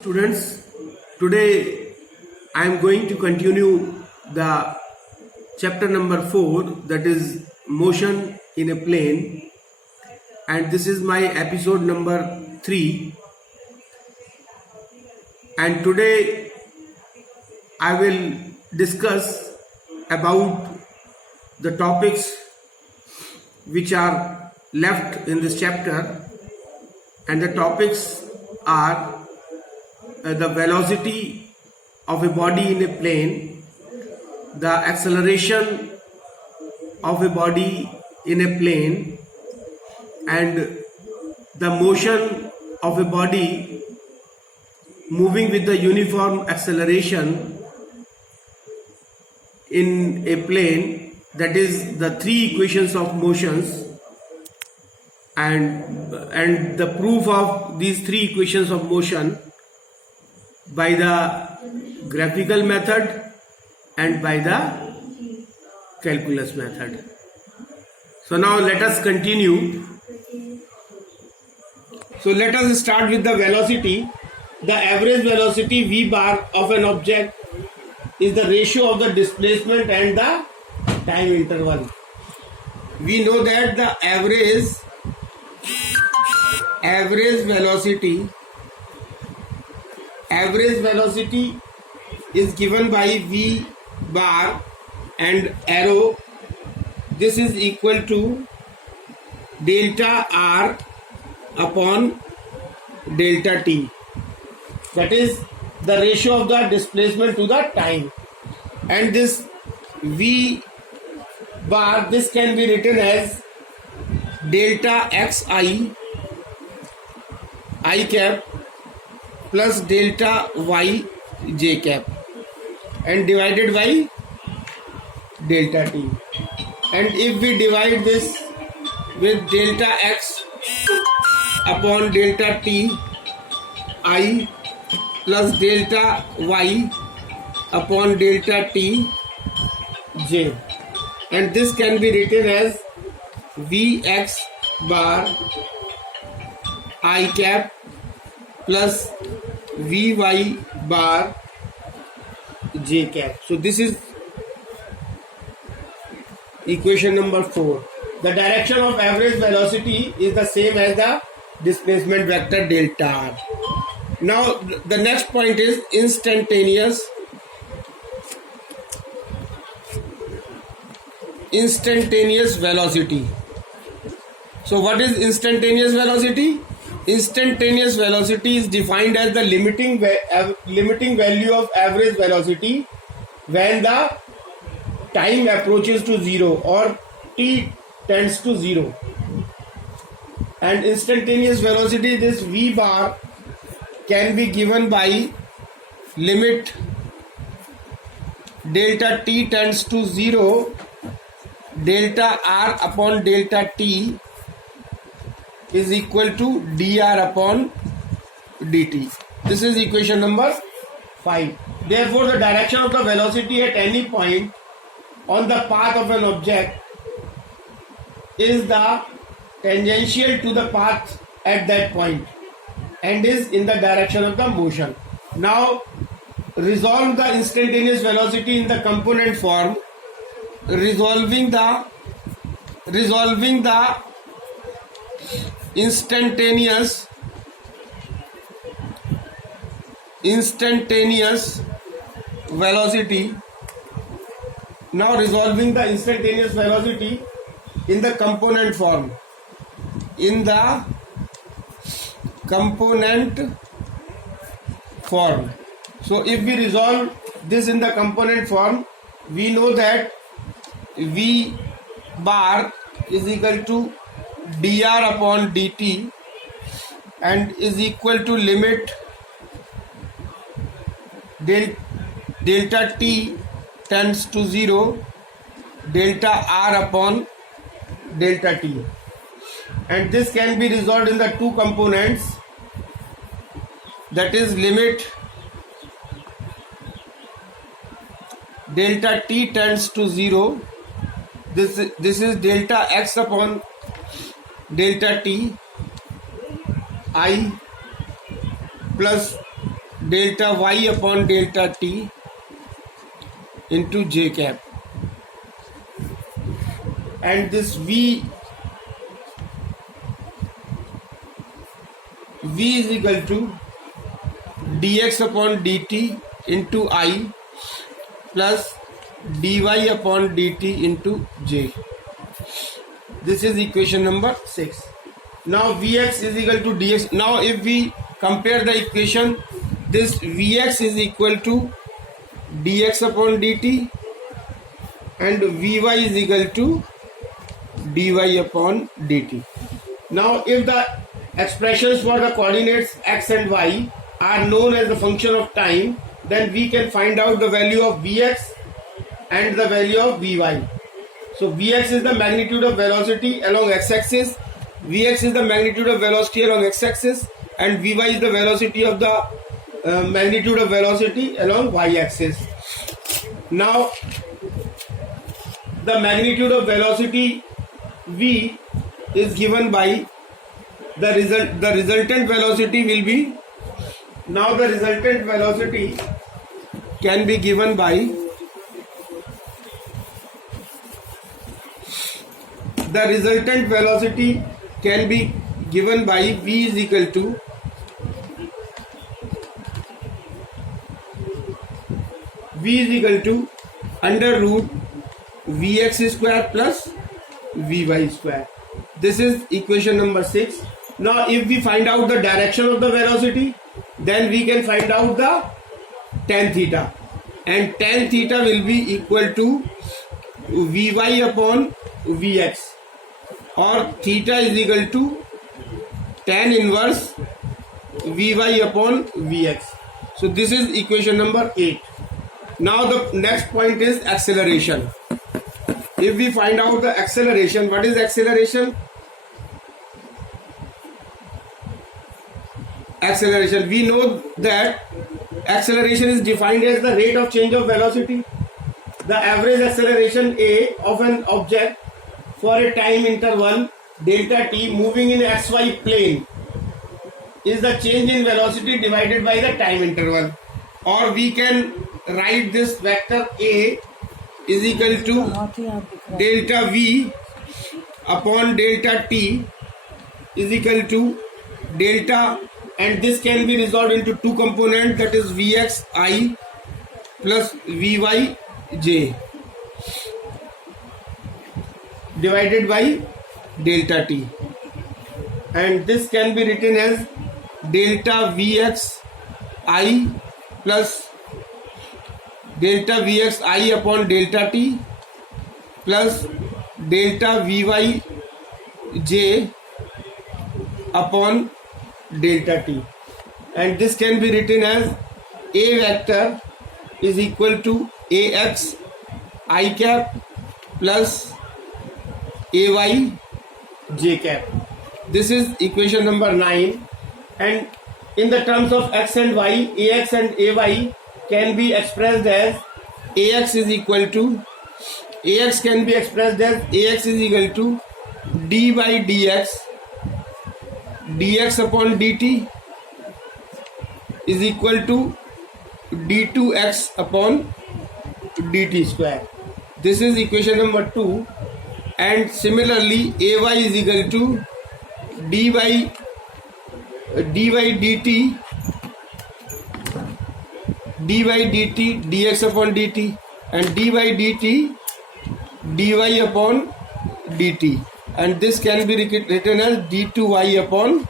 Students, today I am going to continue the chapter number 4, that is motion in a plane, and this is my episode number 3. And today I will discuss about the topics which are left in this chapter, and the topics are the velocity of a body in a plane, the acceleration of a body in a plane, and the motion of a body moving with the uniform acceleration in a plane, that is the three equations of motions, and the proof of these three equations of motion by the graphical method and by the calculus method. So now let us continue. So let us start with the velocity. The average velocity v bar of an object is the ratio of the displacement and the time interval. We know that the average velocity is given by v bar and arrow. This is equal to delta r upon delta t, that is the ratio of the displacement to the time. And this v bar, this can be written as delta xi I cap plus delta y j cap and divided by delta t. And if we divide this with delta x upon delta t I plus delta y upon delta t j, and this can be written as vx bar I cap plus vy bar j cap. So this is equation number 4. The direction of average velocity is the same as the displacement vector delta r. Now the next point is instantaneous velocity. So what is instantaneous velocity? Instantaneous velocity is defined as the limiting value of average velocity when the time approaches to 0 or t tends to 0. And instantaneous velocity, this v bar, can be given by limit delta t tends to 0, delta r upon delta t is equal to dr upon dt. This is equation number 5. Therefore, the direction of the velocity at any point on the path of an object is the tangential to the path at that point and is in the direction of the motion. Now, resolve the instantaneous velocity in the component form. Resolving the instantaneous velocity. Now resolving the instantaneous velocity in the component form. So if we resolve this in the component form, we know that v bar is equal to dr upon dt and is equal to limit delta t tends to 0, delta r upon delta t, and this can be resolved in the two components, that is limit delta t tends to 0, this is delta x upon delta t I plus delta y upon delta t into j cap, and this v is equal to dx upon dt into I plus dy upon dt into j. This is equation number 6. Now Vx is equal to dx. Now if we compare the equation, this Vx is equal to dx upon dt and Vy is equal to dy upon dt. Now if the expressions for the coordinates x and y are known as the function of time, then we can find out the value of Vx and the value of Vy. So Vx is the magnitude of velocity along x-axis, Vx is the magnitude of velocity along x-axis, and Vy is the velocity of the magnitude of velocity along y-axis. Now the magnitude of velocity v is given by the resultant velocity will be, now the resultant velocity can be given by v is equal to under root vx square plus vy square. This is equation number 6. Now if we find out the direction of the velocity, then we can find out the tan theta, and tan theta will be equal to vy upon vx, or theta is equal to tan inverse vy upon vx. So this is equation number 8. Now the next point is acceleration. If we find out the acceleration, what is acceleration? Acceleration, we know that acceleration is defined as the rate of change of velocity. The average acceleration a of an object for a time interval delta t moving in xy plane is the change in velocity divided by the time interval. Or we can write this vector a is equal to delta v upon delta t is equal to delta, and this can be resolved into two components, that is vx I plus vy j divided by delta t, and this can be written as delta vx I plus delta vx I upon delta t plus delta vy j upon delta t, and this can be written as a vector is equal to ax I cap plus ay j cap. This is equation number 9, and in the terms of x and y, ax and ay can be expressed as ax is equal to, ax can be expressed as ax is equal to d by dx dx upon dt is equal to d2x upon dt square. This is equation number 2, and similarly ay is equal to d by dt dx upon dt and d by dt dy upon dt, and this can be written as d2y upon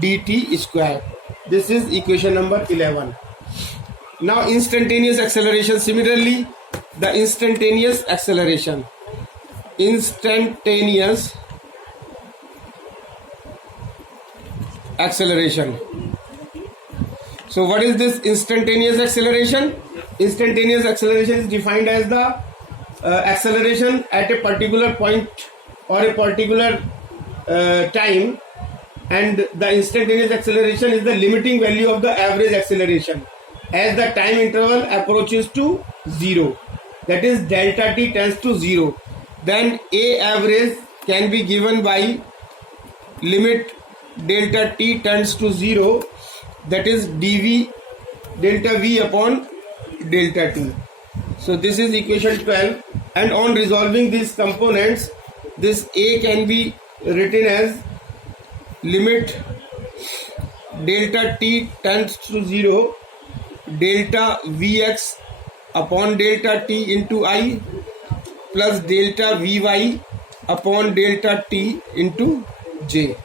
dt square. This is equation number 11. Now instantaneous acceleration. Similarly, the instantaneous acceleration. So what is this instantaneous acceleration? Instantaneous acceleration is defined as the acceleration at a particular point or a particular time, and the instantaneous acceleration is the limiting value of the average acceleration as the time interval approaches to 0, that is delta t tends to 0. Then a average can be given by limit delta t tends to 0, that is dv delta V upon delta T. So this is equation 12, and on resolving these components, this A can be written as limit delta T tends to 0, delta Vx upon delta T into I plus delta Vy upon delta T into J,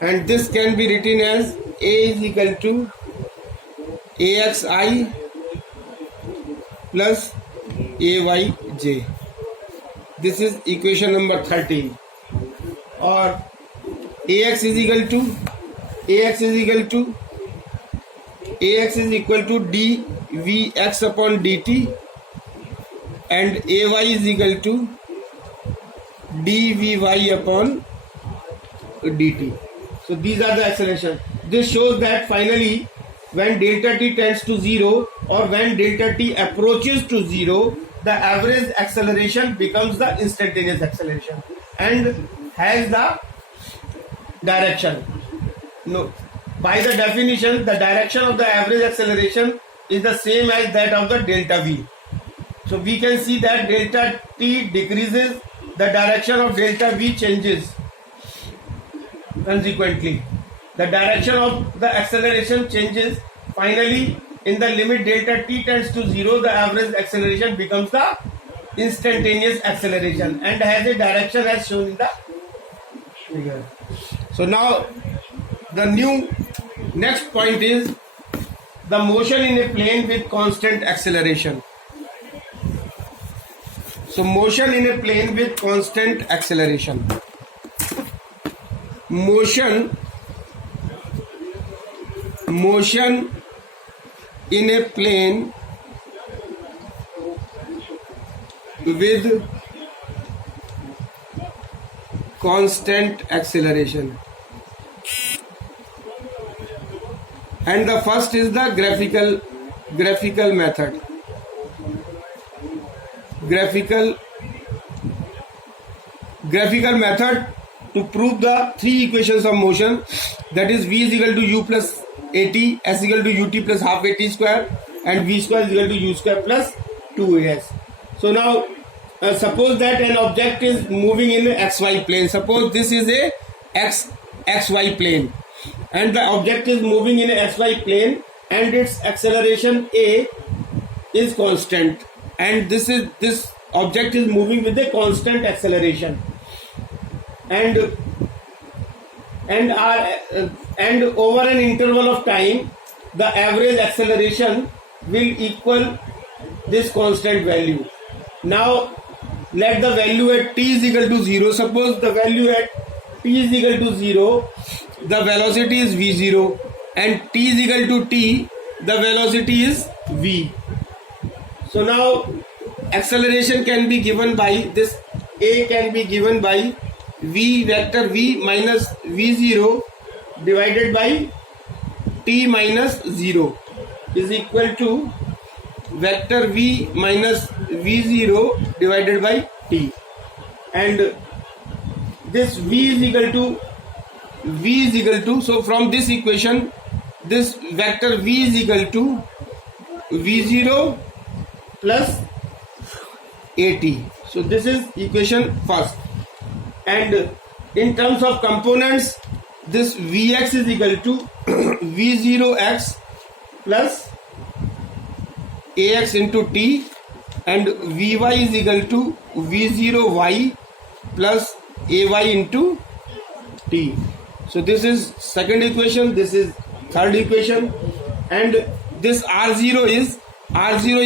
and this can be written as A is equal to AXI plus AYJ. This is equation number 13. Or AX is equal to dVx upon dt, and AY is equal to dVy upon dt. So these are the acceleration. This shows that finally when delta t tends to 0 or when delta t approaches to 0, the average acceleration becomes the instantaneous acceleration and has the direction. No, by the definition, the direction of the average acceleration is the same as that of the delta v. So we can see that delta t decreases, the direction of delta v changes. Consequently, the direction of the acceleration changes. Finally, in the limit delta t tends to 0, the average acceleration becomes the instantaneous acceleration and has a direction as shown in the figure. So now the next point is the motion in a plane with constant acceleration. So motion in a plane with constant acceleration. Motion in a plane with constant acceleration, and the first is the graphical method. Graphical method to prove the three equations of motion, that is v is equal to u plus at, s is equal to ut plus half at square, and v square is equal to u square plus 2as. So now suppose that an object is moving in xy plane. Suppose this is a xy plane and the object is moving in a xy plane and its acceleration a is constant, and this object is moving with a constant acceleration, and over an interval of time the average acceleration will equal this constant value. Now let the value at t is equal to 0. Suppose the value at t is equal to 0, the velocity is v0, and t is equal to t, the velocity is v. So now acceleration can be given by this, a can be given by v vector v minus v0 divided by t minus 0 is equal to vector v minus v0 divided by t, and this v is equal to, so from this equation this vector v is equal to v0 plus at. So this is equation first, and in terms of components this vx is equal to v0x plus ax into t, and vy is equal to v0y plus ay into t. So this is second equation, this is third equation, and this r0 is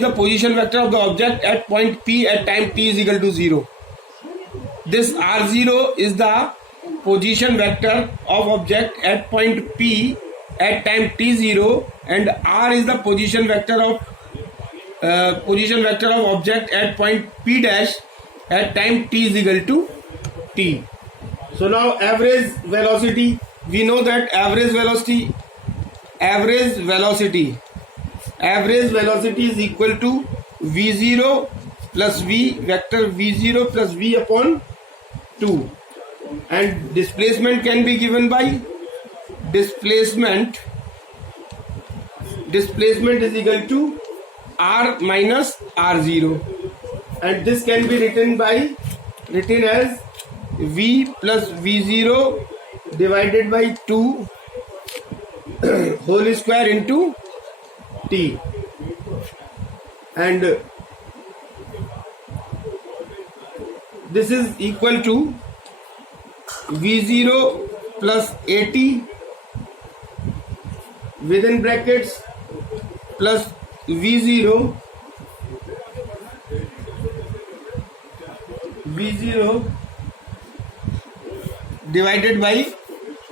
the position vector of the object at point P at time t is equal to 0. This r0 is the position vector of object at point P at time t0, and r is the position vector of object at point P dash at time t is equal to t. So now average velocity, we know that average velocity is equal to v0 plus v vector v0 plus v upon 2, and displacement can be given by displacement displacement is equal to r minus r0, and this can be written as v plus v0 divided by 2 whole square into t, and this is equal to v0 plus at within brackets plus v0 divided by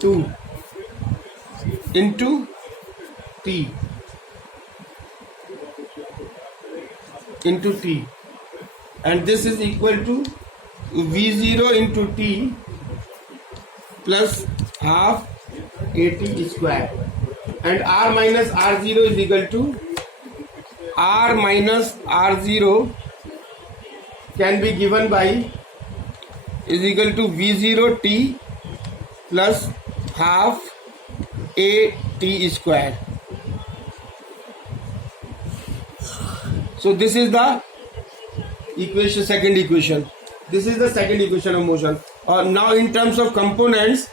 2 into t and this is equal to v0 into t plus half at square, and r minus r0 is equal to r minus r0 can be given by is equal to v0 t plus half at square. So this is the equation, second equation. This is the second equation of motion. Now in terms of components,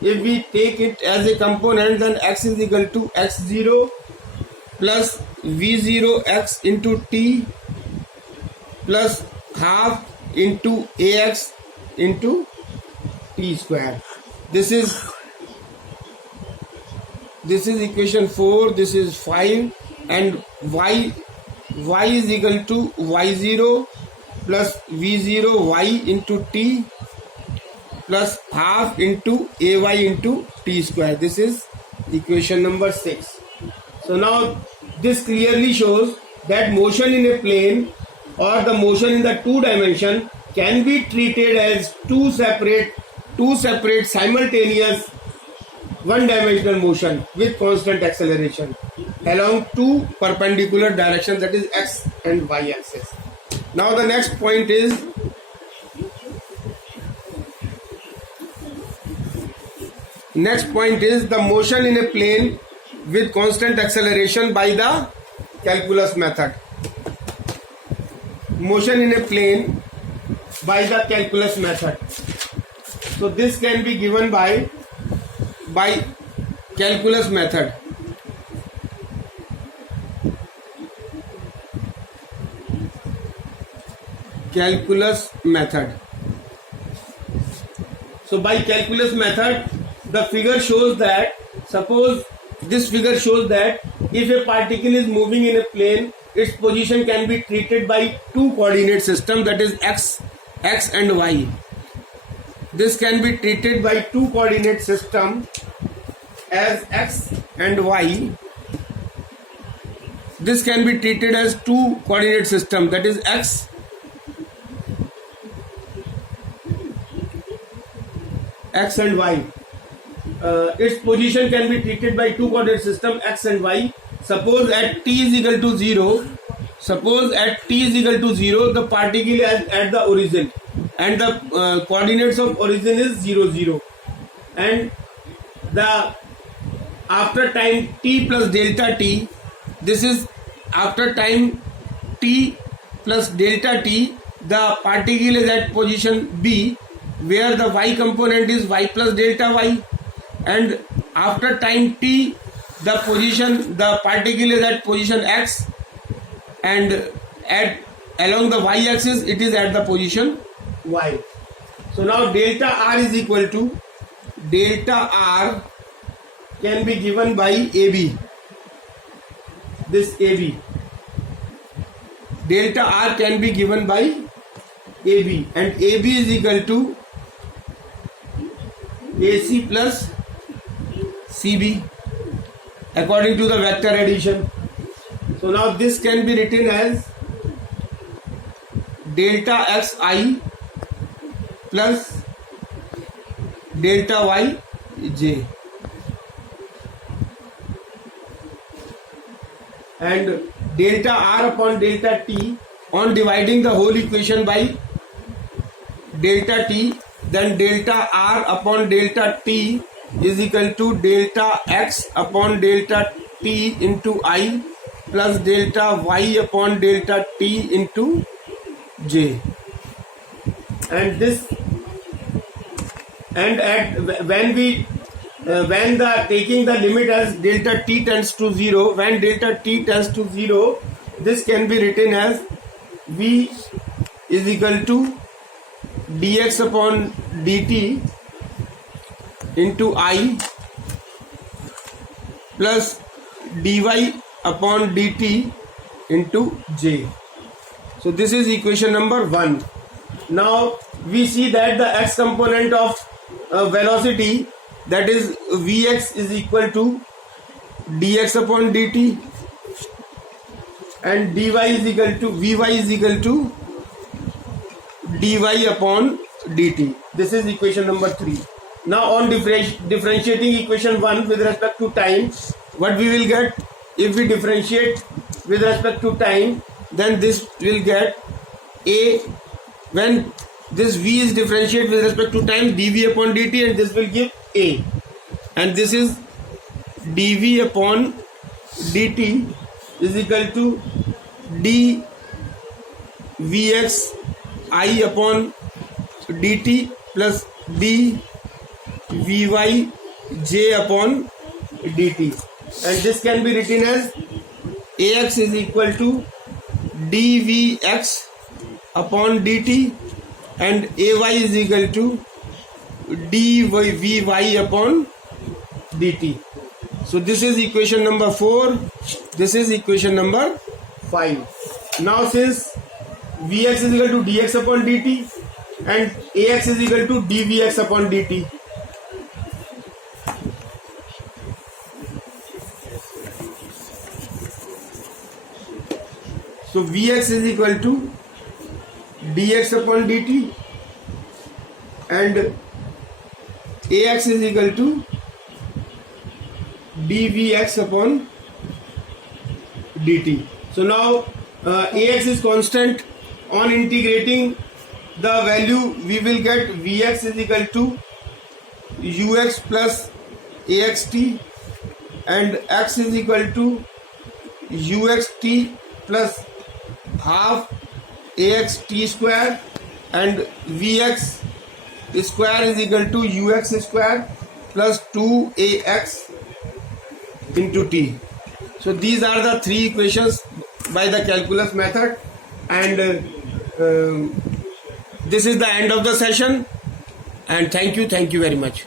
if we take it as a component, then x is equal to x0 plus v0 x into t plus half into ax into t square. This is equation 4, this is 5, and y is equal to y0 plus v0 y into t plus half into ay into t square. This is equation number 6. So now this clearly shows that motion in a plane or the motion in the 2 dimension can be treated as two separate simultaneous one-dimensional motion with constant acceleration along two perpendicular directions, that is x and y axis. Now the next point is the motion in a plane with constant acceleration by the calculus method. Motion in a plane by the calculus method. So this can be given by calculus method. So by calculus method, the figure shows that, suppose this figure shows that if a particle is moving in a plane, its position can be treated by two coordinate system, that is x and y. This can be treated by two coordinate system as x and y. This can be treated as two coordinate system, that is x and y. Its position can be treated by two coordinate system x and y. Suppose at t is equal to 0, the particle is at the origin and the coordinates of origin is 0, 0, and the after time t plus delta t, this is after time t plus delta t, the particle is at position b where the y component is y plus delta y, and after time t the particle is at position x, and along the y axis it is at the position y. So now delta r is equal to, delta r can be given by AB, this AB, delta r can be given by AB, and AB is equal to AC plus CB according to the vector addition. So now this can be written as delta xi plus delta yj, and delta r upon delta t, on dividing the whole equation by delta t, then delta r upon delta t is equal to delta x upon delta t into I plus delta y upon delta t into j. And this, and at when we when the taking the limit as delta t tends to 0, when delta t tends to 0, this can be written as v is equal to dx upon dt into I plus dy upon dt into j. So this is equation number 1. Now we see that the x component of velocity, that is vx, is equal to dx upon dt, and dy is equal to vy is equal to dy upon dt. This is equation number 3. Now on differentiating equation 1 with respect to time, what we will get, if we differentiate with respect to time, then this will get a, when this v is differentiated with respect to time, dv upon dt, and this will give a, and this is dv upon dt is equal to dvx I upon dt plus dvy j upon dt, and this can be written as ax is equal to dvx upon dt and ay is equal to dvy upon dt. So this is equation number 4. This is equation number 5. Now since vx is equal to dx upon dt and ax is equal to dvx upon dt, so vx is equal to dx upon dt and ax is equal to dvx upon dt. So now ax is constant. On integrating the value, we will get vx is equal to ux plus axt and x is equal to uxt plus half axt square, and vx square is equal to ux square plus 2ax into t. So these are the 3 equations by the calculus method, and this is the end of the session, and thank you very much.